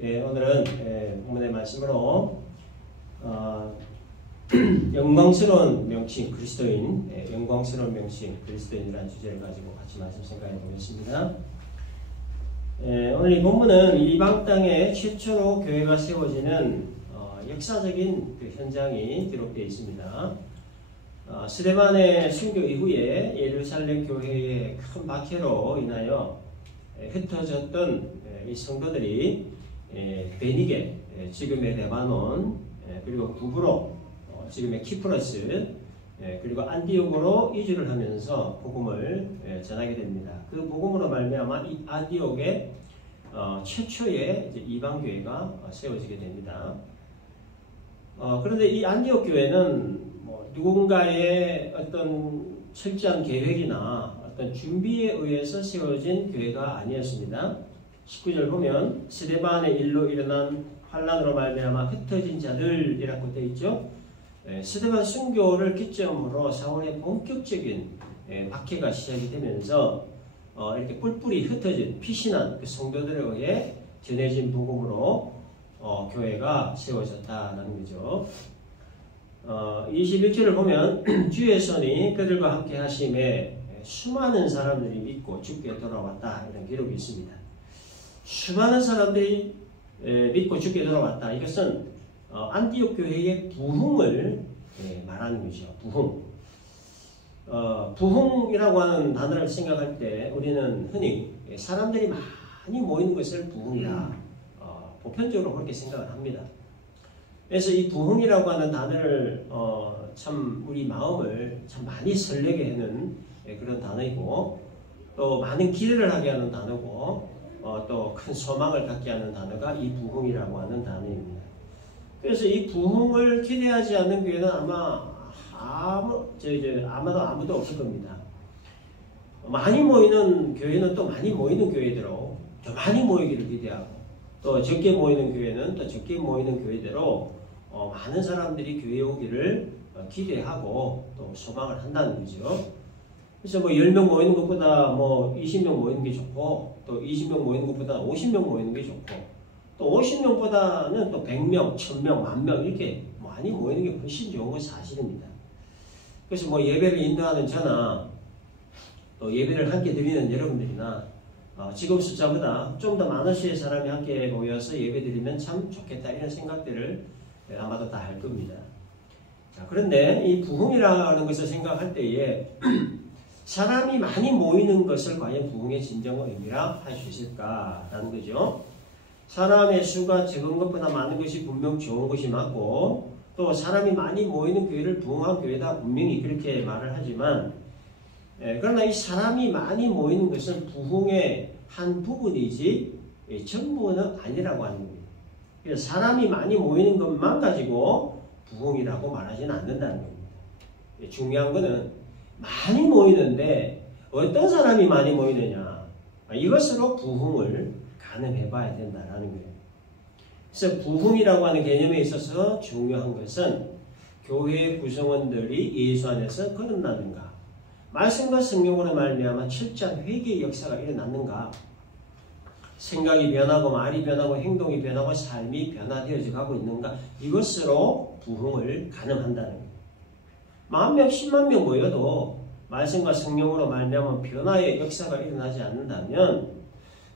오늘은 본문의 말씀으로 영광스러운 명칭 그리스도인, 영광스러운 명칭 그리스도인이라는 주제를 가지고 같이 말씀 생각해 보겠습니다. 오늘 이 본문은 이방 땅에 최초로 교회가 세워지는 역사적인 그 현장이 기록되어 있습니다. 스데반의 순교 이후에 예루살렘 교회의 큰 박해로 인하여 흩어졌던 이 성도들이 베니게, 지금의 레바논, 그리고 북으로 지금의 키프러스, 그리고 안디옥으로 이주를 하면서 복음을 전하게 됩니다. 그 복음으로 말미암아 이 안디옥에 최초의 이방 교회가 세워지게 됩니다. 그런데 이 안디옥 교회는 누군가의 어떤 철저한 계획이나 어떤 준비에 의해서 세워진 교회가 아니었습니다. 19절 보면 스데반의 일로 일어난 환란으로 말미암아 흩어진 자들이라고 되어 있죠. 스데반 순교를 기점으로 사울의 본격적인 박해가 시작이 되면서 이렇게 뿔뿔이 흩어진 피신한 그 성도들에 의해 전해진 복음으로 교회가 세워졌다는 거죠. 21절을 보면 주의 손이 그들과 함께 하심에 수많은 사람들이 믿고 주께 돌아왔다, 이런 기록이 있습니다. 수많은 사람들이 믿고 주께 돌아왔다. 이것은 안디옥 교회의 부흥을 말하는 거죠. 부흥. 부흥이라고 하는 단어를 생각할 때 우리는 흔히 사람들이 많이 모이는 것을 부흥이라 보편적으로 그렇게 생각을 합니다. 그래서 이 부흥이라고 하는 단어를 참 우리 마음을 참 많이 설레게 하는 그런 단어이고, 또 많은 기대를 하게 하는 단어고, 또 큰 소망을 갖게 하는 단어가 이 부흥이라고 하는 단어입니다. 그래서 이 부흥을 기대하지 않는 교회는 아무도 없을 겁니다. 많이 모이는 교회는 또 많이 모이는 교회대로 더 많이 모이기를 기대하고, 또 적게 모이는 교회는 또 적게 모이는 교회대로 많은 사람들이 교회에 오기를 기대하고 또 소망을 한다는 거죠. 그래서 10명 모이는 것보다 20명 모이는 게 좋고, 또 20명 모이는 것보다 50명 모이는 게 좋고, 또 50명보다는 또 100명, 1000명, 10,000명 이렇게 많이 모이는 게 훨씬 좋은 건 사실입니다. 그래서 예배를 인도하는 저나 또 예배를 함께 드리는 여러분들이나 지금 숫자보다 좀 더 많은 수의 사람이 함께 모여서 예배 드리면 참 좋겠다, 이런 생각들을 아마도 다 할 겁니다. 자, 그런데 이 부흥이라는 것을 생각할 때에 사람이 많이 모이는 것을 과연 부흥의 진정 의미라 할 수 있을까라는 거죠. 사람의 수가 적은 것보다 많은 것이 분명 좋은 것이 맞고, 또 사람이 많이 모이는 교회를 부흥한 교회다, 분명히 그렇게 말을 하지만, 그러나 이 사람이 많이 모이는 것은 부흥의 한 부분이지 전부는 아니라고 하는 겁니다. 그래서 사람이 많이 모이는 것만 가지고 부흥이라고 말하지는 않는다는 겁니다. 중요한 것은 많이 모이는데 어떤 사람이 많이 모이느냐, 이것으로 부흥을 가늠해 봐야 된다는 거예요. 그래서 부흥이라고 하는 개념에 있어서 중요한 것은 교회 구성원들이 예수 안에서 거듭나는가, 말씀과 성령으로 말미암아 철저한 회개의 역사가 일어났는가, 생각이 변하고 말이 변하고 행동이 변하고 삶이 변화되어져 가고 있는가, 이것으로 부흥을 가늠한다는 거예요. 10,000명, 10만 명 모여도 말씀과 성령으로 말미암아 변화의 역사가 일어나지 않는다면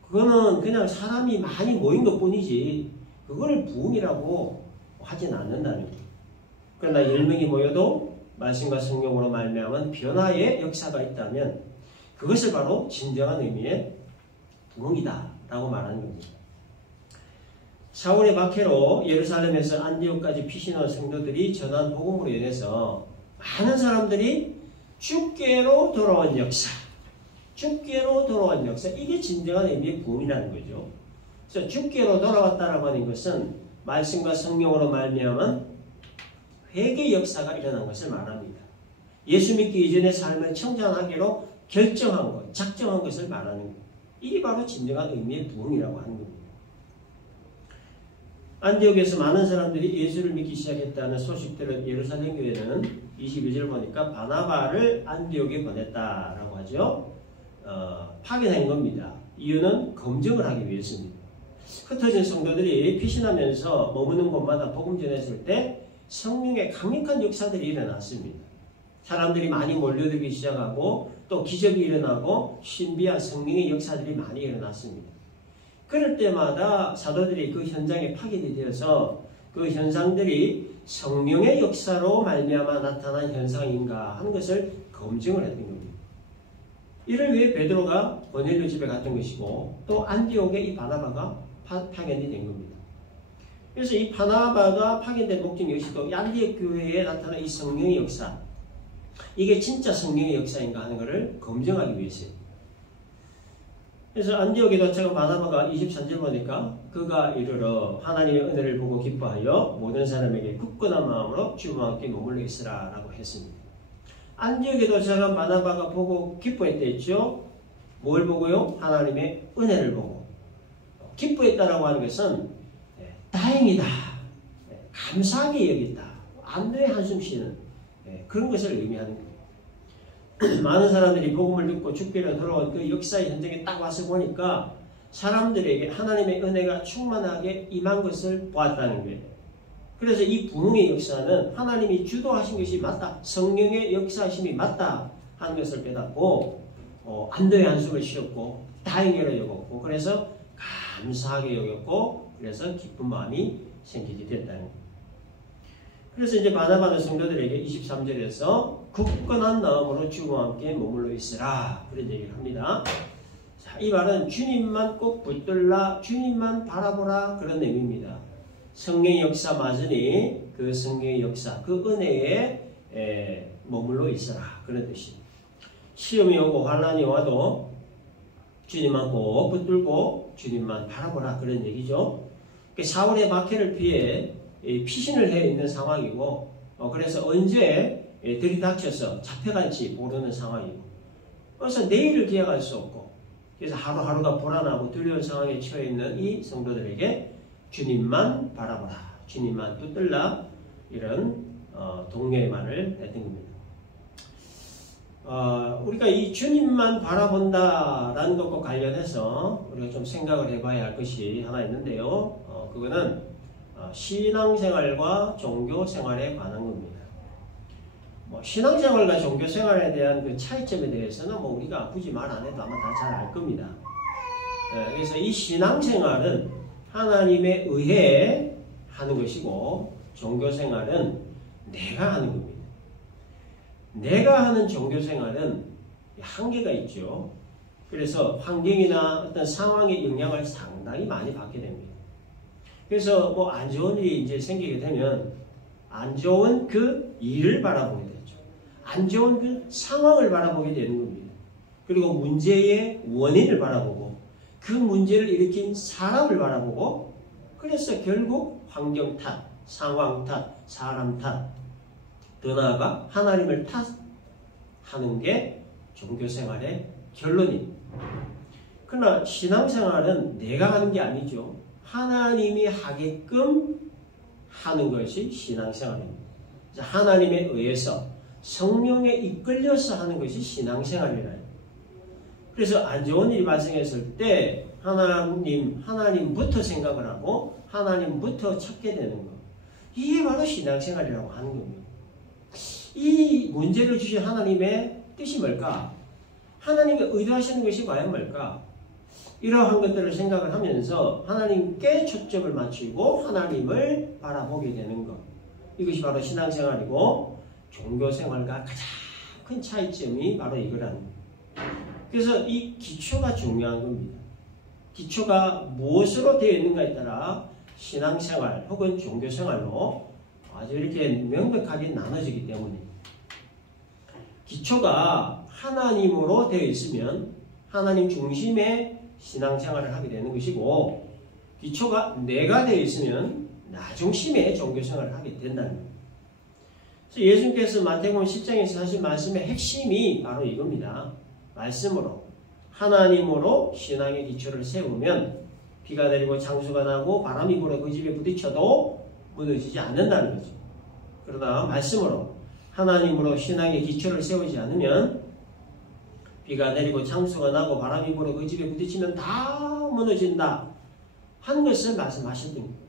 그거는 그냥 사람이 많이 모인 것뿐이지 그걸 부흥이라고 하진 않는다는 거예요. 그러나 10명이 모여도 말씀과 성령으로 말미암은 변화의 역사가 있다면 그것을 바로 진정한 의미의 부흥이다라고 말하는 겁니다. 사울의 박해로 예루살렘에서 안디옥까지 피신한 성도들이 전한 복음으로 인해서 많은 사람들이 주께로 돌아온 역사, 주께로 돌아온 역사, 이게 진정한 의미의 부흥이라는 거죠. 그래서 주께로 돌아왔다라고 하는 것은 말씀과 성령으로 말미암은 회개의 역사가 일어난 것을 말합니다. 예수 믿기 이전의 삶을 청산하기로 결정한 것, 작정한 것을 말하는 것, 이게 바로 진정한 의미의 부흥이라고 하는 겁니다. 안디옥에서 많은 사람들이 예수를 믿기 시작했다는 소식들을 예루살렘 교회는 22절 보니까 바나바를 안디옥에 보냈다라고 하죠. 파견한 겁니다. 이유는 검증을 하기 위해서입니다. 흩어진 성도들이 피신하면서 머무는 곳마다 복음 전했을 때 성령의 강력한 역사들이 일어났습니다. 사람들이 많이 몰려들기 시작하고 또 기적이 일어나고 신비한 성령의 역사들이 많이 일어났습니다. 그럴 때마다 사도들이 그 현장에 파견이 되어서 그 현상들이 성령의 역사로 말미암아 나타난 현상인가 하는 것을 검증을 했던 겁니다. 이를 위해 베드로가 고넬료 집에 갔던 것이고 또 안디옥에 이 바나바가 파견이 된 겁니다. 그래서 이 바나바가 파견된 목적 역시도 안디옥 교회에 나타난 이 성령의 역사, 이게 진짜 성령의 역사인가 하는 것을 검증하기 위해서요. 그래서 안디옥에 도착한 바나바가 23절 보니까 그가 이르러 하나님의 은혜를 보고 기뻐하여 모든 사람에게 굳건한 마음으로 주와 함께 머물러 있으라 라고 했습니다. 안디옥에 도착한 바나바가 보고 기뻐했댔죠. 뭘 보고요? 하나님의 은혜를 보고. 기뻐했다라고 하는 것은 다행이다, 감사하게 여겼다, 안도의 한숨 쉬는 그런 것을 의미하는 거예요. 많은 사람들이 복음을 듣고 죽기로 돌아온 그 역사의 현장에 딱 와서 보니까 사람들에게 하나님의 은혜가 충만하게 임한 것을 보았다는 거예요. 그래서 이 부흥의 역사는 하나님이 주도하신 것이 맞다, 성령의 역사하심이 맞다 하는 것을 깨닫고 안도의 한숨을 쉬었고 다행이라 여겼고 그래서 감사하게 여겼고 그래서 기쁜 마음이 생기게 됐다는 거예요. 그래서 이제 바나바는 성도들에게 23절에서 굳건한 마음으로 주와 함께 머물러 있으라 그런 얘기를 합니다. 자, 이 말은 주님만 꼭 붙들라, 주님만 바라보라 그런 의미입니다. 성령의 역사 맞으니 그 성령의 역사, 그 은혜에 머물러 있으라 그런 뜻입니다. 시험이 오고 환난이 와도 주님만 꼭 붙들고 주님만 바라보라 그런 얘기죠. 사울의 박해를 피해 피신을 해 있는 상황이고 그래서 언제 들이닥쳐서 잡혀갈지 모르는 상황이고 그래서 내일을 기약할 수 없고 그래서 하루하루가 불안하고 두려운 상황에 처해 있는 이 성도들에게 주님만 바라보라, 주님만 붙들라 이런 동료의 말을 했던 겁니다. 우리가 이 주님만 바라본다라는 것과 관련해서 우리가 좀 생각을 해봐야 할 것이 하나 있는데요. 그거는 신앙생활과 종교생활에 관한 겁니다. 신앙생활과 종교생활에 대한 그 차이점에 대해서는 우리가 굳이 말 안 해도 아마 다 잘 알 겁니다. 그래서 이 신앙생활은 하나님에 의해 하는 것이고 종교생활은 내가 하는 겁니다. 내가 하는 종교생활은 한계가 있죠. 그래서 환경이나 어떤 상황의 영향을 상당히 많이 받게 됩니다. 그래서 안 좋은 일이 이제 생기게 되면 안 좋은 그 일을 바라보게 되죠. 안 좋은 그 상황을 바라보게 되는 겁니다. 그리고 문제의 원인을 바라보고 그 문제를 일으킨 사람을 바라보고 그래서 결국 환경 탓, 상황 탓, 사람 탓, 더 나아가 하나님을 탓하는 게 종교생활의 결론입니다. 그러나 신앙생활은 내가 하는 게 아니죠. 하나님이 하게끔 하는 것이 신앙생활입니다. 하나님에 의해서 성령에 이끌려서 하는 것이 신앙생활이라요. 그래서 안 좋은 일이 발생했을 때 하나님부터 생각을 하고 하나님부터 찾게 되는 것. 이게 바로 신앙생활이라고 하는 겁니다. 이 문제를 주신 하나님의 뜻이 뭘까? 하나님이 의도하시는 것이 과연 뭘까? 이러한 것들을 생각을 하면서 하나님께 초점을 맞추고 하나님을 바라보게 되는 것. 이것이 바로 신앙생활이고 종교생활과 가장 큰 차이점이 바로 이거라는 거예요. 그래서 이 기초가 중요한 겁니다. 기초가 무엇으로 되어 있는가에 따라 신앙생활 혹은 종교생활로 아주 이렇게 명백하게 나눠지기 때문입니다. 기초가 하나님으로 되어 있으면 하나님 중심의 신앙생활을 하게 되는 것이고 기초가 내가 되어 있으면 나 중심의 종교생활을 하게 된다는 겁니다. 그래서 예수님께서 마태복음 10장에서 하신 말씀의 핵심이 바로 이겁니다. 말씀으로 하나님으로 신앙의 기초를 세우면 비가 내리고 창수가 나고 바람이 불어 그 집에 부딪혀도 무너지지 않는다는 거죠. 그러나 말씀으로 하나님으로 신앙의 기초를 세우지 않으면 비가 내리고 창수가 나고 바람이 불어 그 집에 부딪히면 다 무너진다. 하는 것을 말씀하셨던 거예요.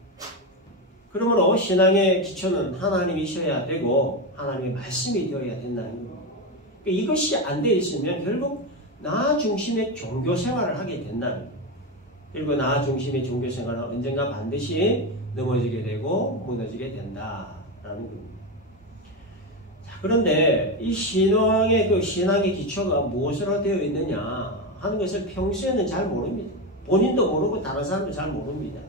그러므로 신앙의 기초는 하나님이셔야 되고 하나님의 말씀이 되어야 된다는 겁니다. 그러니까 이것이 안 되어 있으면 결국 나 중심의 종교 생활을 하게 된다는 거예요. 그리고 나 중심의 종교 생활은 언젠가 반드시 넘어지게 되고 무너지게 된다라는 겁니다. 자, 그런데 이 신앙의 기초가 무엇으로 되어 있느냐 하는 것을 평소에는 잘 모릅니다. 본인도 모르고 다른 사람도 잘 모릅니다.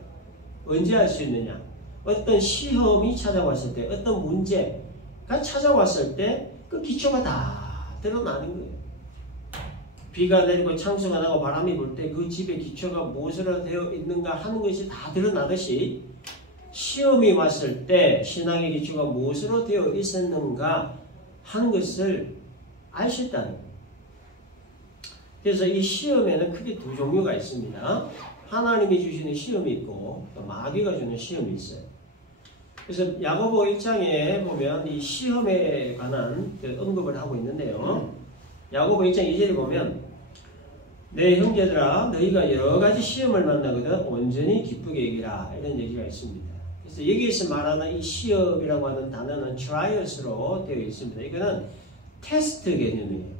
언제 알 수 있느냐? 어떤 시험이 찾아왔을 때, 어떤 문제가 찾아왔을 때 그 기초가 다 드러나는 거예요. 비가 내리고 창수가 나고 바람이 불 때 그 집의 기초가 무엇으로 되어 있는가 하는 것이 다 드러나듯이 시험이 왔을 때 신앙의 기초가 무엇으로 되어 있었는가 하는 것을 알 수 있다는 거예요. 그래서 이 시험에는 크게 두 종류가 있습니다. 하나님이 주시는 시험이 있고 또 마귀가 주는 시험이 있어요. 그래서 야고보 1장에 보면 이 시험에 관한 언급을 하고 있는데요. 야고보 1장 2절에 보면 내 형제들아 너희가 여러 가지 시험을 만나거든 온전히 기쁘게 여기라 이런 얘기가 있습니다. 그래서 여기에서 말하는 이 시험이라고 하는 단어는 trials로 되어 있습니다. 이거는 테스트 개념이에요.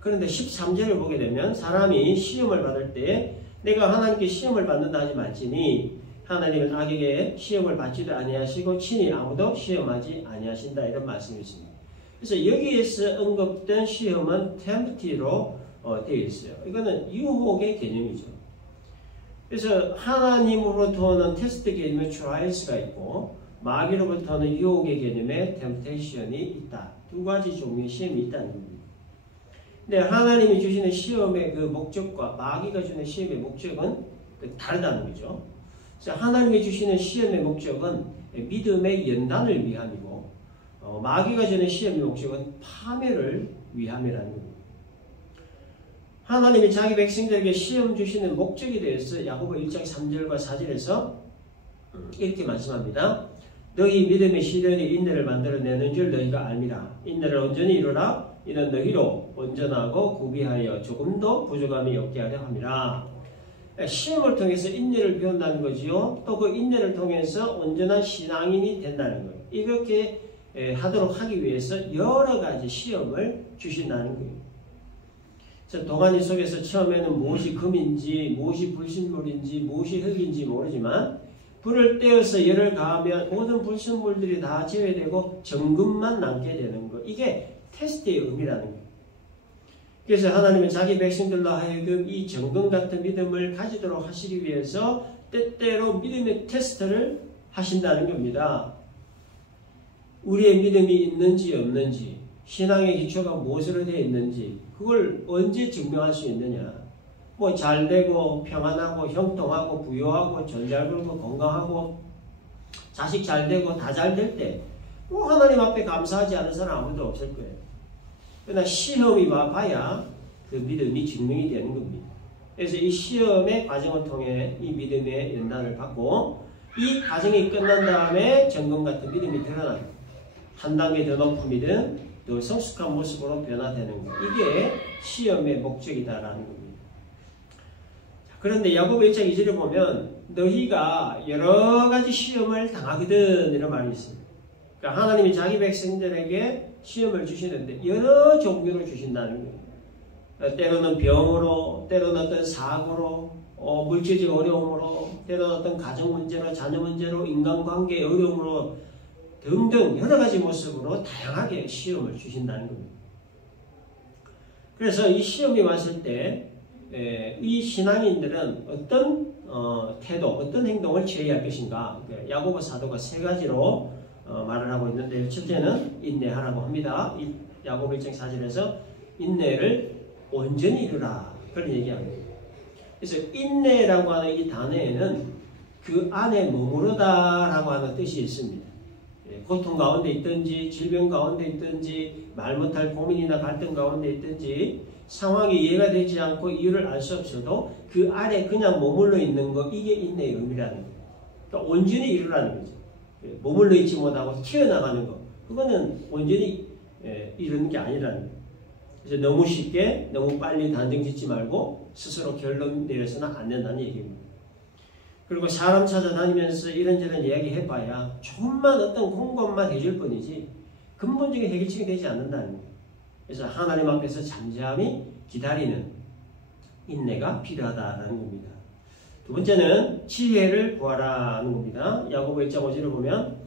그런데 13절을 보게 되면 사람이 시험을 받을 때 내가 하나님께 시험을 받는다 하지 말지니 하나님은 악에게 시험을 받지도 아니하시고 친히 아무도 시험하지 아니하신다 이런 말씀이 있습니다. 그래서 여기에서 언급된 시험은 tempt로 되어 있어요. 이거는 유혹의 개념이죠. 그래서 하나님으로부터는 테스트 개념의 trials가 있고 마귀로부터는 유혹의 개념의 temptation이 있다. 두 가지 종류의 시험이 있다는 겁니다. 근데 하나님이 주시는 시험의 그 목적과 마귀가 주는 시험의 목적은 다르다는 거죠. 그래서 하나님이 주시는 시험의 목적은 믿음의 연단을 위함이고 마귀가 주는 시험의 목적은 파멸을 위함이라는 겁니다. 하나님이 자기 백성들에게 시험 주시는 목적에 대해서 야고보 1장 3절과 4절에서 이렇게 말씀합니다. 너희 믿음의 시련이 인내를 만들어내는 줄 너희가 알미라. 인내를 온전히 이루라. 이는 너희로 온전하고 구비하여 조금도 부족함이 없게 하려 함이라. 시험을 통해서 인내를 배운다는 거지요. 또 그 인내를 통해서 온전한 신앙인이 된다는 거예요. 이렇게 하도록 하기 위해서 여러 가지 시험을 주신다는 거예요. 그래서 동안이 속에서 처음에는 무엇이 금인지 무엇이 불순물인지 무엇이 흙인지 모르지만 불을 떼어서 열을 가하면 모든 불순물들이 다 제외되고 정금만 남게 되는 거. 이게 테스트의 의미라는 거예요. 그래서 하나님은 자기 백성들로 하여금 이 정금 같은 믿음을 가지도록 하시기 위해서 때때로 믿음의 테스트를 하신다는 겁니다. 우리의 믿음이 있는지 없는지, 신앙의 기초가 무엇으로 되어 있는지 그걸 언제 증명할 수 있느냐. 뭐 잘되고 평안하고 형통하고 부유하고 전잘벌고 건강하고 자식 잘되고 다 잘될 때 뭐 하나님 앞에 감사하지 않은 사람 아무도 없을 거예요. 그러나 시험이 와봐야 그 믿음이 증명이 되는 겁니다. 그래서 이 시험의 과정을 통해 이 믿음의 연단을 받고 이 과정이 끝난 다음에 점검 같은 믿음이 드러나요. 한 단계 더 높은 믿음, 또 성숙한 모습으로 변화되는 것. 이게 시험의 목적이다라는 겁니다. 그런데 야고보 1장 2절에 보면 너희가 여러 가지 시험을 당하거든 이런 말이 있습니다. 그러니까 하나님이 자기 백성들에게 시험을 주시는데 여러 종류로 주신다는 거예요. 때로는 병으로, 때로는 어떤 사고로, 물질적 어려움으로, 때로는 어떤 가정 문제로, 자녀 문제로, 인간관계 어려움으로 등등 여러 가지 모습으로 다양하게 시험을 주신다는 겁니다. 그래서 이 시험이 왔을 때 이 신앙인들은 어떤 태도, 어떤 행동을 취해야 할 것인가. 야고보 사도가 세 가지로 말을 하고 있는데 첫째는 인내하라고 합니다. 야고보 1장 4절에서 인내를 온전히 이루라 그런 얘기합니다. 그래서 인내라고 하는 이 단어에는 그 안에 머무르다라고 하는 뜻이 있습니다. 고통 가운데 있든지 질병 가운데 있든지 말 못할 고민이나 갈등 가운데 있든지 상황이 이해가 되지 않고 이유를 알 수 없어도 그 아래 그냥 머물러 있는 거 이게 인내의 의미라는 거예요. 그러니까 온전히 이루라는 거죠. 머물러 있지 못하고 튀어나가는 거 그거는 온전히 이루는 게 아니라는 거예요. 그래서 너무 쉽게 너무 빨리 단정 짓지 말고 스스로 결론 내려서는 안 된다는 얘기입니다. 그리고 사람 찾아다니면서 이런저런 이야기 해봐야 조금만 어떤 공감만 해줄 뿐이지 근본적인 해결책이 되지 않는다는 거예요. 그래서 하나님 앞에서 잠잠히 기다리는 인내가 필요하다는 겁니다. 두 번째는 지혜를 구하라는 겁니다. 야고보 1장 5절을 보면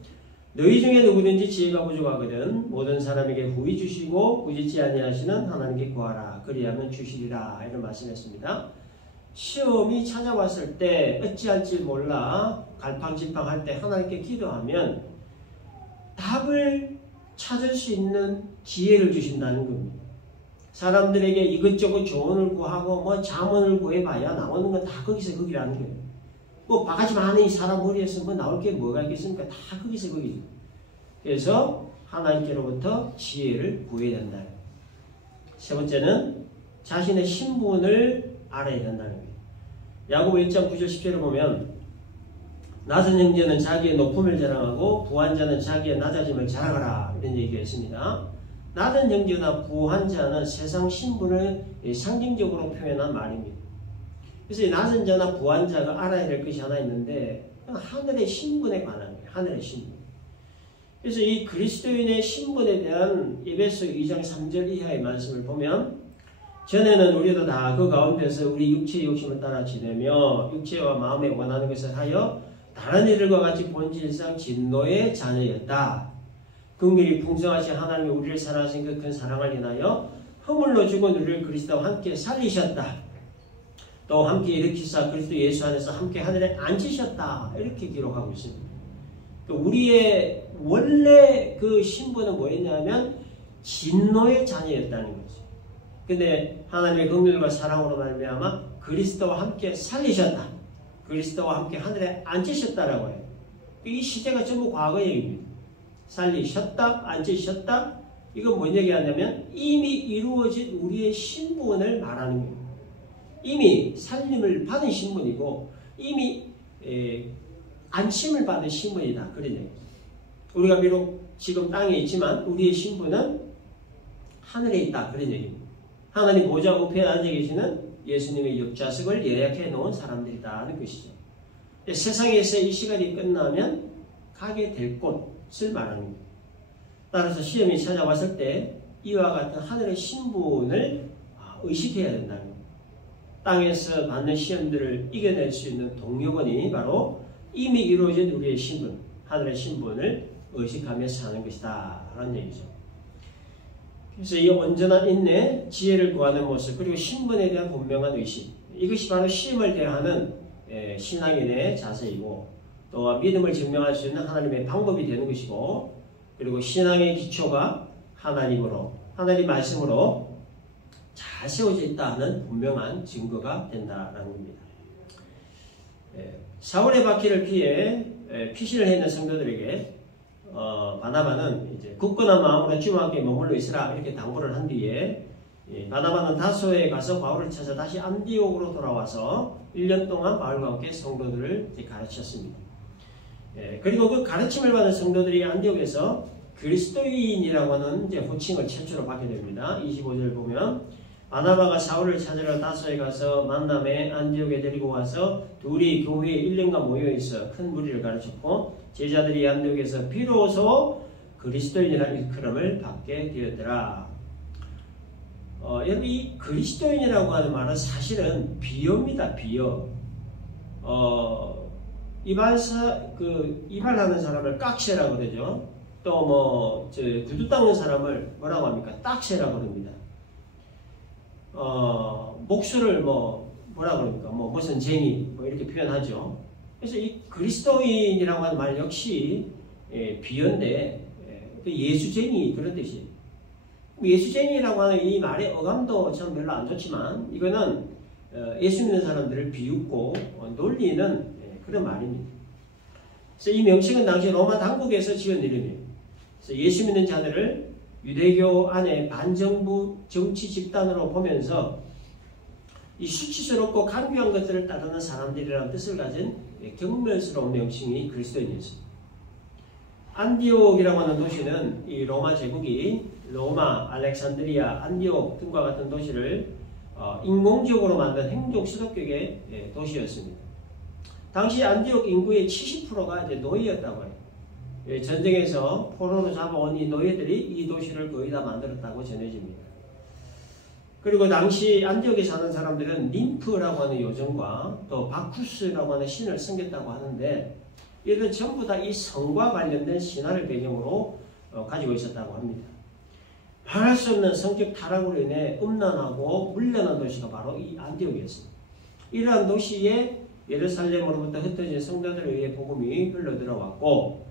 너희 중에 누구든지 지혜가 부족하거든 모든 사람에게 후히 주시고 꾸짖지 아니하시는 하나님께 구하라 그리하면 주시리라 이런 말씀했습니다. 시험이 찾아왔을 때 어찌할지 몰라 갈팡질팡할 때 하나님께 기도하면 답을 찾을 수 있는 지혜를 주신다는 겁니다. 사람들에게 이것저것 조언을 구하고 뭐 자문을 구해봐야 나오는 건 다 거기서 거기라는 거예요. 뭐 바가지 많은 이 사람 머리에서 뭐 나올 게 뭐가 있겠습니까? 다 거기서 거기죠. 그래서 하나님께로부터 지혜를 구해야 된다. 세 번째는 자신의 신분을 알아야 된다는 거예요. 야고보 1장 9절 10절을 보면 낮은 형제는 자기의 높음을 자랑하고 부한 자는 자기의 낮아짐을 자랑하라 이런 얘기가 있습니다. 낮은 형제나 부한 자는 세상 신분을 상징적으로 표현한 말입니다. 그래서 이 낮은 자나 부한 자가 알아야 될 것이 하나 있는데 하늘의 신분에 관한 거예요. 하늘의 신분. 그래서 이 그리스도인의 신분에 대한 에베소 2장 3절 이하의 말씀을 보면 전에는 우리도 다 그 가운데서 우리 육체의 욕심을 따라 지내며 육체와 마음에 원하는 것을 하여 다른 이들과 같이 본질상 진노의 자녀였다. 긍휼이 풍성하신 하나님이 우리를 사랑하신 그 큰 사랑을 인하여 허물로 죽은 우리를 그리스도와 함께 살리셨다. 또 함께 일으키사 그리스도 예수 안에서 함께 하늘에 앉히셨다. 이렇게 기록하고 있습니다. 우리의 원래 그 신분은 뭐였냐면 진노의 자녀였다는 거죠. 근데 하나님의 긍휼과 사랑으로 말미암아 그리스도와 함께 살리셨다. 그리스도와 함께 하늘에 앉히셨다라고 해요. 이 시제가 전부 과거 얘기입니다. 살리셨다, 앉으셨다. 이건 뭔 얘기하냐면 이미 이루어진 우리의 신분을 말하는 거예요. 이미 살림을 받은 신분이고 이미 안침을 받은 신분이다. 그런 얘기예요. 우리가 비록 지금 땅에 있지만 우리의 신분은 하늘에 있다. 그런 얘기입니다. 하나님 보좌 우편에 앉아 계시는 예수님의 옆좌석을 예약해 놓은 사람들이다는 것이죠. 세상에서 이 시간이 끝나면 가게 될 곳을 말하는 겁니다. 따라서 시험이 찾아왔을 때 이와 같은 하늘의 신분을 의식해야 된다는 겁니다. 땅에서 받는 시험들을 이겨낼 수 있는 동력원이 바로 이미 이루어진 우리의 신분, 하늘의 신분을 의식하며 사는 것이다 라는 얘기죠. 그래서 이 온전한 인내, 지혜를 구하는 모습, 그리고 신분에 대한 분명한 의식, 이것이 바로 시험을 대하는 신앙인의 자세이고 또 믿음을 증명할 수 있는 하나님의 방법이 되는 것이고 그리고 신앙의 기초가 하나님으로, 하나님 말씀으로 잘 세워져 있다는 분명한 증거가 된다라는 겁니다. 사울의 바퀴를 피해 피신을 했는 성도들에게 바나바는 이제 굳건한 마음으로 주와 함께 머물러 있으라 이렇게 당부를 한 뒤에 바나바는 다소에 가서 바울을 찾아 다시 안디옥으로 돌아와서 1년 동안 바울과 함께 성도들을 가르쳤습니다. 그리고 그 가르침을 받은 성도들이 안디옥에서 그리스도인이라고 하는 이제 호칭을 최초로 받게 됩니다. 25절 보면 바나바가 사울을 찾으러 다소에 가서 만남에 안디옥에 데리고 와서 둘이 교회에 1년간 모여 있어 큰 무리를 가르쳤고 제자들이 안디옥에서 비로소 그리스도인이라는 일컬음을 받게 되었더라. 여러분 이 그리스도인이라고 하는 말은 사실은 비어입니다. 비어. 이발하는 사람을 깍새라고 그러죠. 또 구두 닦는 사람을 뭐라고 합니까? 딱새라고 그럽니다. 목수를 뭐라고 그럽니까? 무슨 쟁이 이렇게 표현하죠. 그래서 이 그리스도인이라고 하는 말 역시 비어인데 예수쟁이 그런 뜻이에요. 예수쟁이라고 하는 이 말의 어감도 참 별로 안 좋지만 이거는 예수 믿는 사람들을 비웃고 놀리는 그런 말입니다. 그래서 이 명칭은 당시 로마 당국에서 지은 이름이에요. 그래서 예수 믿는 자들을 유대교 안에 반정부 정치 집단으로 보면서 이 수치스럽고 간교한 것들을 따르는 사람들이라는 뜻을 가진 경멸스러운 명칭이 그리스도인이었습니다. 안디옥이라고 하는 도시는 이 로마 제국이 로마, 알렉산드리아, 안디옥 등과 같은 도시를 인공적으로 만든 행정 수도격의 도시였습니다. 당시 안디옥 인구의 70%가 이제 노예였다고 해요. 전쟁에서 포로로 잡아온 이 노예들이 이 도시를 거의 다 만들었다고 전해집니다. 그리고 당시 안디옥에 사는 사람들은 림프라고 하는 요정과 또 바쿠스라고 하는 신을 섬겼다고 하는데 이들은 전부 다 이 성과 관련된 신화를 배경으로 가지고 있었다고 합니다. 말할 수 없는 성격 타락으로 인해 음란하고 물련한 도시가 바로 이 안디옥이었습니다. 이러한 도시에 예루살렘으로부터 흩어진 성도들에 의해 복음이 흘러들어왔고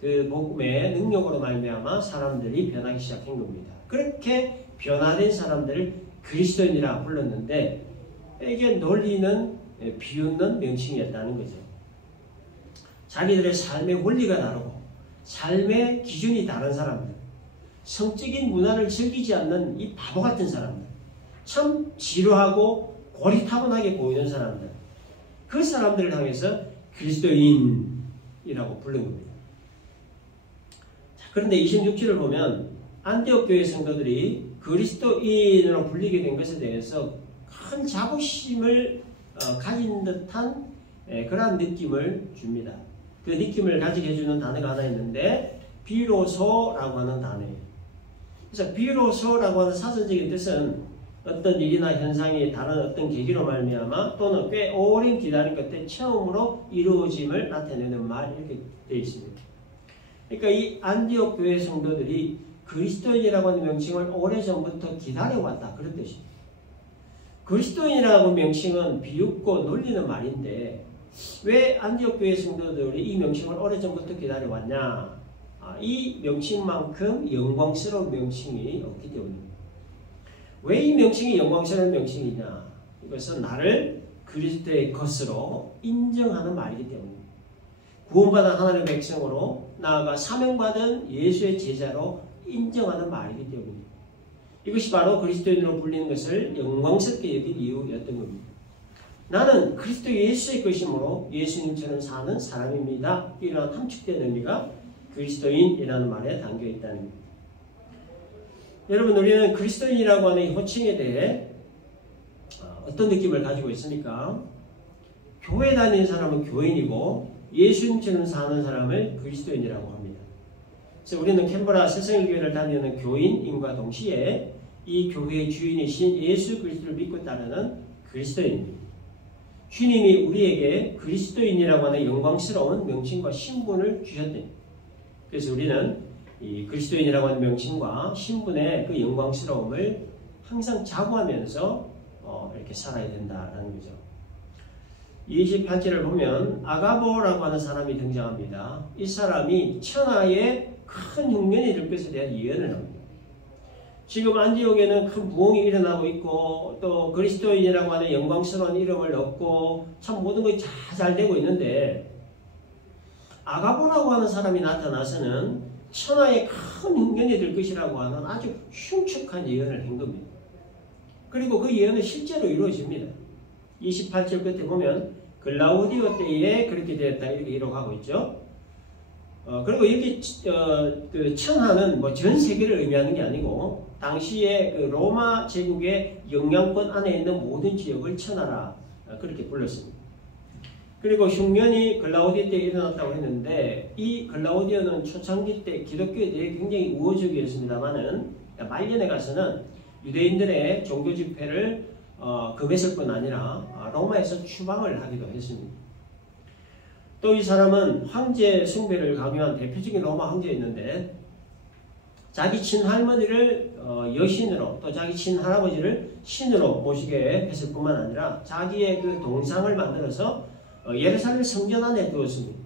그 복음의 능력으로 말미암아 사람들이 변하기 시작한 겁니다. 그렇게 변화된 사람들을 그리스도인이라 불렀는데 이게 놀리는 비웃는 명칭이었다는 거죠. 자기들의 삶의 원리가 다르고 삶의 기준이 다른 사람들, 성적인 문화를 즐기지 않는 이 바보 같은 사람들, 참 지루하고 고리타분하게 보이는 사람들, 그 사람들을 향해서 그리스도인이라고 부른 겁니다. 자, 그런데 26절을 보면 안디옥 교회 성도들이 그리스도인으로 불리게 된 것에 대해서 큰 자부심을 가진 듯한 그러한 느낌을 줍니다. 그 느낌을 가지게 해주는 단어가 하나 있는데 비로소라고 하는 단어예요. 그래서 비로소라고 하는 사전적인 뜻은 어떤 일이나 현상이 다른 어떤 계기로 말미암아 또는 꽤 오랜 기다림 끝에 처음으로 이루어짐을 나타내는 말 이렇게 되어 있습니다. 그러니까 이 안디옥 교회 성도들이 그리스도인이라고 하는 명칭을 오래전부터 기다려왔다 그런 뜻입니다. 그리스도인이라고 하는 명칭은 비웃고 놀리는 말인데 왜 안디옥 교회 성도들이 이 명칭을 오래전부터 기다려왔냐? 이 명칭만큼 영광스러운 명칭이 없기 때문입니다. 왜 이 명칭이 영광스러운 명칭이냐? 이것은 나를 그리스도의 것으로 인정하는 말이기 때문입니다. 구원받은 하나님의 백성으로 나아가 사명받은 예수의 제자로 인정하는 말이기 때문입니다. 이것이 바로 그리스도인으로 불리는 것을 영광스럽게 여긴 이유였던 겁니다. 나는 그리스도 예수의 것이므로 예수님처럼 사는 사람입니다. 이러한 함축된 의미가 그리스도인이라는 말에 담겨 있다는 겁니다. 여러분, 우리는 그리스도인이라고 하는 이 호칭에 대해 어떤 느낌을 가지고 있습니까? 교회 다니는 사람은 교인이고 예수님처럼 사는 사람을 그리스도인이라고 합니다. 그래서 우리는 캔버라 새성일교회를 다니는 교인임과 동시에 이 교회의 주인이신 예수 그리스도를 믿고 따르는 그리스도인입니다. 주님이 우리에게 그리스도인이라고 하는 영광스러운 명칭과 신분을 주셨대. 그래서 우리는 이 그리스도인이라고 하는 명칭과 신분의 그 영광스러움을 항상 자부하면서 이렇게 살아야 된다라는 거죠. 28절을 보면 아가보라고 하는 사람이 등장합니다. 이 사람이 천하의 큰 흉년이 될 것에 대한 예언을 합니다. 지금 안디옥에는 큰 부흥이 일어나고 있고 또 그리스도인이라고 하는 영광스러운 이름을 얻고 참 모든 것이 잘 되고 있는데 아가보라고 하는 사람이 나타나서는 천하의 큰 흉년이 될 것이라고 하는 아주 흉측한 예언을 한 겁니다. 그리고 그 예언은 실제로 이루어집니다. 28절 끝에 보면 글라우디오 때에 그렇게 되었다 이렇게 기록하고 있죠. 그리고 여기 그 천하는 뭐 전 세계를 의미하는 게 아니고 당시에 그 로마 제국의 영향권 안에 있는 모든 지역을 천하라 그렇게 불렀습니다. 그리고 흉년이 글라우디오 때 일어났다고 했는데 이 글라우디오는 초창기 때 기독교에 대해 굉장히 우호적이었습니다만은 말년에 가서는 유대인들의 종교 집회를 금했을 뿐 아니라 로마에서 추방을 하기도 했습니다. 또 이 사람은 황제 숭배를 강요한 대표적인 로마 황제였는데 자기 친할머니를 여신으로 또 자기 친할아버지를 신으로 모시게 했을 뿐만 아니라 자기의 그 동상을 만들어서 예루살렘 성전 안에 두었습니다.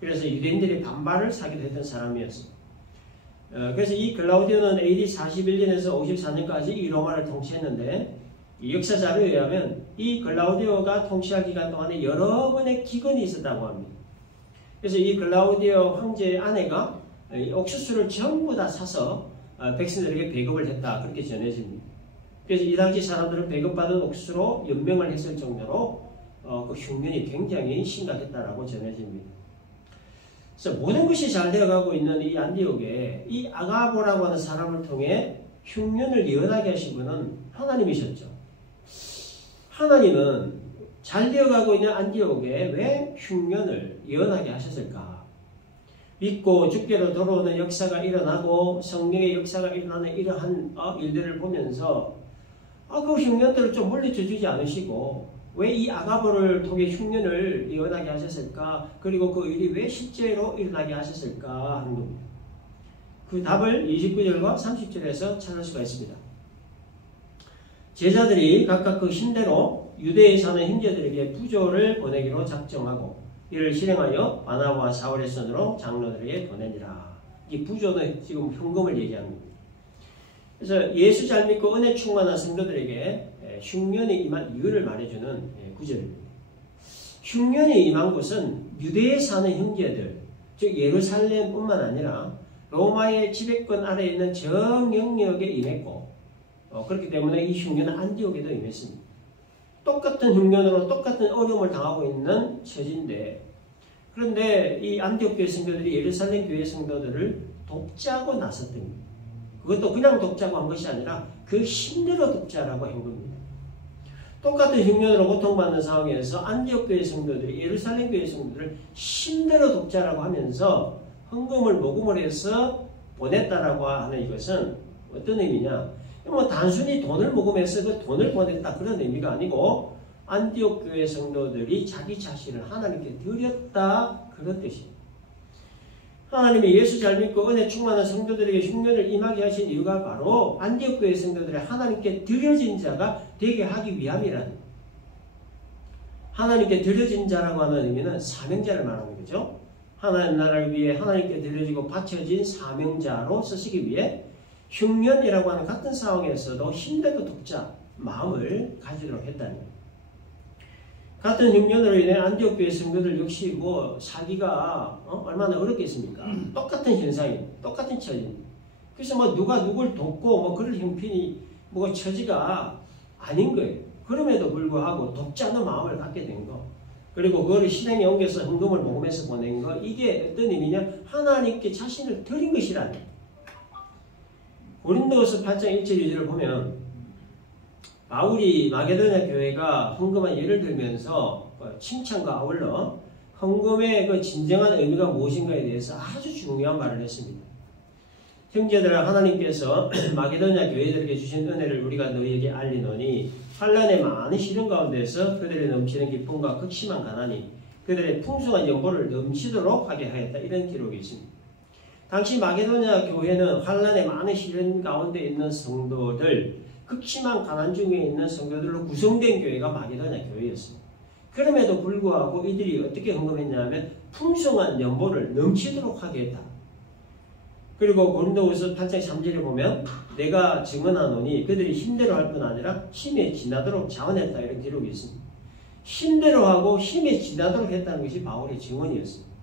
그래서 유대인들이 반발을 사기도 했던 사람이었습니다. 그래서 이 글라우디오는 AD 41년에서 54년까지 이 로마를 통치했는데 이 역사 자료에 의하면 이 글라우디오가 통치할 기간 동안에 여러 번의 기근이 있었다고 합니다. 그래서 이 글라우디오 황제의 아내가 옥수수를 전부 다 사서 백성들에게 배급을 했다 그렇게 전해집니다. 그래서 이 당시 사람들은 배급받은 옥수수로 연명을 했을 정도로 그 흉년이 굉장히 심각했다라고 전해집니다. 그래서 모든 것이 잘 되어가고 있는 이 안디옥에 이 아가보라고 하는 사람을 통해 흉년을 예언하게 하신 분은 하나님이셨죠. 하나님은 잘 되어가고 있는 안디옥에 왜 흉년을 예언하게 하셨을까? 믿고 주께로 돌아오는 역사가 일어나고 성령의 역사가 일어나는 이러한 일들을 보면서 그 흉년들을 좀 물리쳐 주지 않으시고 왜 이 아가보를 통해 흉년을 예언하게 하셨을까? 그리고 그 일이 왜 실제로 일어나게 하셨을까? 하는 겁니다. 그 답을 29절과 30절에서 찾을 수가 있습니다. 제자들이 각각 그 힘대로 유대에 사는 형제들에게 부조를 보내기로 작정하고 이를 실행하여 바나바와 사울의 손으로 장로들에게 보내니라. 이 부조는 지금 현금을 얘기하는 겁니다. 그래서 예수 잘 믿고 은혜 충만한 성도들에게 흉년이 임한 이유를 말해주는 구절입니다. 흉년이 임한 곳은 유대에 사는 형제들, 즉 예루살렘뿐만 아니라 로마의 지배권 아래에 있는 전 영역에 임했고 그렇기 때문에 이 흉년은 안디옥에도 임했습니다. 똑같은 흉년으로 똑같은 어려움을 당하고 있는 처지인데 그런데 이 안디옥 교회 성도들이 예루살렘 교회 성도들을 돕자고 나섰던 겁니다. 그것도 그냥 돕자고 한 것이 아니라 그 힘대로 돕자라고 한 겁니다. 똑같은 흉년으로 고통받는 상황에서 안디옥 교회 성도들이 예루살렘 교회 성도들을 힘대로 돕자라고 하면서 헌금을 모금을 해서 보냈다라고 하는 이것은 어떤 의미냐? 단순히 돈을 모금해서 그 돈을 보냈다 그런 의미가 아니고 안디옥 교회 성도들이 자기 자신을 하나님께 드렸다 그런 뜻입니다. 하나님이 예수 잘 믿고 은혜 충만한 성도들에게 흉년을 임하게 하신 이유가 바로 안디옥 교회 성도들의 하나님께 드려진 자가 되게 하기 위함이라는 거예요. 하나님께 드려진 자라고 하는 의미는 사명자를 말하는 거죠. 하나님 나라를 위해 하나님께 드려지고 바쳐진 사명자로 쓰시기 위해 흉년이라고 하는 같은 상황에서도 힘대로 돕자 마음을 가지도록 했다는 거예요. 같은 흉년으로 인해 안디옥 교회 성도들 역시 살기가 얼마나 어렵겠습니까? 똑같은 현상이, 똑같은 처지입니다. 그래서 누가 누굴 돕고 그럴 형편이 처지가 아닌 거예요. 그럼에도 불구하고 돕자는 마음을 갖게 된 거. 그리고 그걸 실행에 옮겨서 헌금을 모금해서 보낸 거. 이게 어떤 의미냐? 하나님께 자신을 드린 것이라는 거예요. 고린도후서 8장 1절 2절을 보면 바울이 마게도냐 교회가 헌금한 예를 들면서 칭찬과 아울러 헌금의 그 진정한 의미가 무엇인가에 대해서 아주 중요한 말을 했습니다. 형제들아 하나님께서 마게도냐 교회들에게 주신 은혜를 우리가 너희에게 알리노니 환난의 많은 시련 가운데서 그들의 넘치는 기쁨과 극심한 가난이 그들의 풍성한 연보를 넘치도록 하게 하였다. 이런 기록이 있습니다. 당시 마게도냐 교회는 환난의 많은 시련 가운데 있는 성도들 극심한 가난 중에 있는 성도들로 구성된 교회가 마게도냐 교회였습니다. 그럼에도 불구하고 이들이 어떻게 헌금했냐면 풍성한 연보를 넘치도록 하게 했다. 그리고 고린도후서 8장 3절에 보면 내가 증언하노니 그들이 힘대로 할 뿐 아니라 힘에 지나도록 자원했다. 이런 기록이 있습니다. 힘대로 하고 힘에 지나도록 했다는 것이 바울의 증언이었습니다.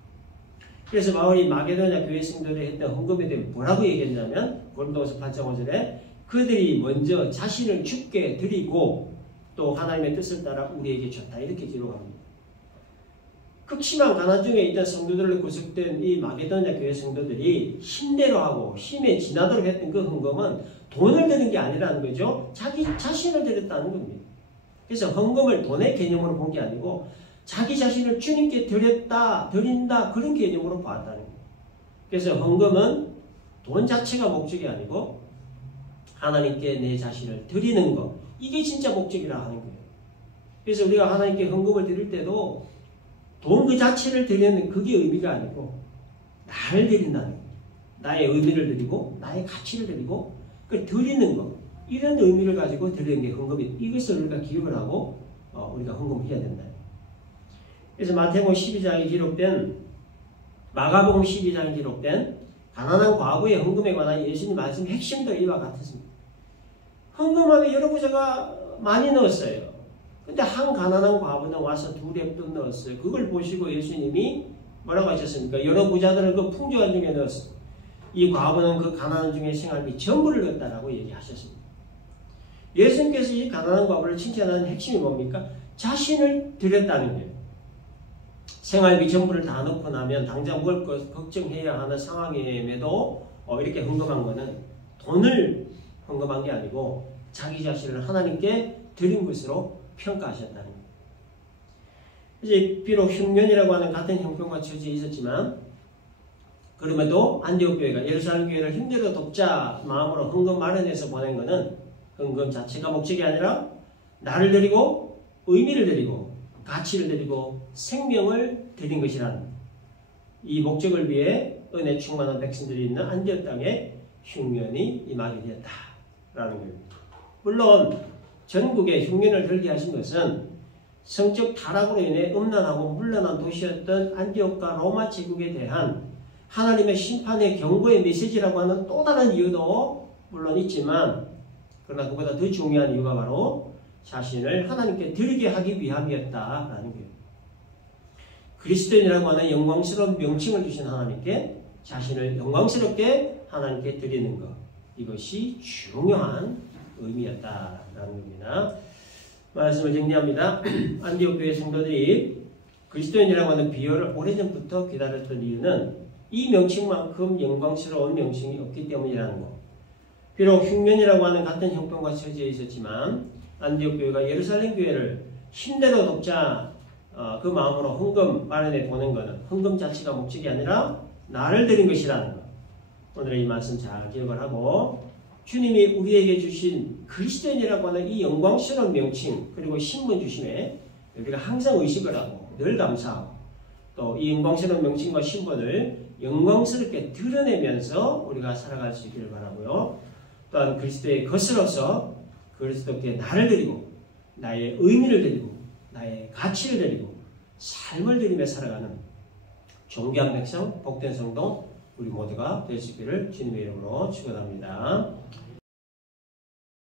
그래서 바울이 마게도냐 교회 성도들이 했던 헌금에 대해 뭐라고 얘기했냐면 고린도후서 8장 5절에 그들이 먼저 자신을 주께 드리고 또 하나님의 뜻을 따라 우리에게 줬다. 이렇게 기록합니다. 극심한 가난 중에 있던 성도들로 구성된 이 마게도냐 교회 성도들이 힘대로 하고 힘에 지나도록 했던 그 헌금은 돈을 드린 게 아니라는 거죠. 자기 자신을 드렸다는 겁니다. 그래서 헌금을 돈의 개념으로 본 게 아니고 자기 자신을 주님께 드렸다, 드린다 그런 개념으로 봤다는 거예요. 그래서 헌금은 돈 자체가 목적이 아니고 하나님께 내 자신을 드리는 것, 이게 진짜 목적이라 하는 거예요. 그래서 우리가 하나님께 헌금을 드릴 때도 돈 그 자체를 드리는 그게 의미가 아니고 나를 드린다는 거예요. 나의 의미를 드리고 나의 가치를 드리고 그걸 드리는 것, 이런 의미를 가지고 드리는 게 헌금이에요. 이것을 우리가 기억을 하고 우리가 헌금을 해야 된다. 그래서 마태복음 12장에 기록된 마가복음 12장에 기록된 가난한 과부의 헌금에 관한 예수님 말씀 핵심도 이와 같았습니다. 헌금함에 여러 부자가 많이 넣었어요. 근데 한 가난한 과부는 와서 2렙돈 넣었어요. 그걸 보시고 예수님이 뭐라고 하셨습니까? 여러 부자들은 그 풍족한 중에 넣었어요. 이 과부는 그 가난한 중에 생활비 전부를 넣었다라고 얘기하셨습니다. 예수님께서 이 가난한 과부를 칭찬하는 핵심이 뭡니까? 자신을 드렸다는 거예요. 생활비 전부를 다 넣고 나면 당장 먹을 것 걱정해야 하는 상황임에도 이렇게 헌금한 거는 돈을 헌금한 게 아니고 자기 자신을 하나님께 드린 것으로 평가하셨다는 거예요. 이제 비록 흉년이라고 하는 같은 형편과 처지에 있었지만 그럼에도 안디옥 교회가 예루살렘 교회를 힘들어 돕자 마음으로 헌금 마련해서 보낸 것은 헌금 자체가 목적이 아니라 나를 드리고 의미를 드리고 가치를 드리고 생명을 드린 것이라는 이 목적을 위해 은혜 충만한 백성들이 있는 안디옥 땅에 흉년이 임하게 되었다라는 겁니다. 물론 전국에 흉년을 들게 하신 것은 성적 타락으로 인해 음란하고 물란한 도시였던 안디옥과 로마 제국에 대한 하나님의 심판의 경고의 메시지라고 하는 또 다른 이유도 물론 있지만 그러나 그보다 더 중요한 이유가 바로 자신을 하나님께 드리게 하기 위함이었다라는 거예요. 그리스도인이라고 하는 영광스러운 명칭을 주신 하나님께 자신을 영광스럽게 하나님께 드리는 것, 이것이 중요한 의미였다라는 겁니다. 말씀을 정리합니다. 안디옥 교회 성도들이 그리스도인이라고 하는 비유를 오래전부터 기다렸던 이유는 이 명칭만큼 영광스러운 명칭이 없기 때문이라는 것. 비록 흉년이라고 하는 같은 형편과 처지에 있었지만 안디옥 교회가 예루살렘 교회를 힘대로 돕자 그 마음으로 헌금 마련해 보낸 것은 헌금 자체가 목적이 아니라 나를 드린 것이라는 것. 오늘 이 말씀 잘 기억을 하고 주님이 우리에게 주신 그리스도인이라고 하는 이 영광스러운 명칭 그리고 신분 주심에 우리가 항상 의식을 하고 늘 감사하고 또 이 영광스러운 명칭과 신분을 영광스럽게 드러내면서 우리가 살아갈 수 있기를 바라고요. 또한 그리스도의 것으로서 그리스도께 나를 드리고 나의 의미를 드리고 나의 가치를 드리고 삶을 드리며 살아가는 존귀한 백성, 복된 성도 우리 모두가 될 수 있기를 주님의 이름으로 축원합니다.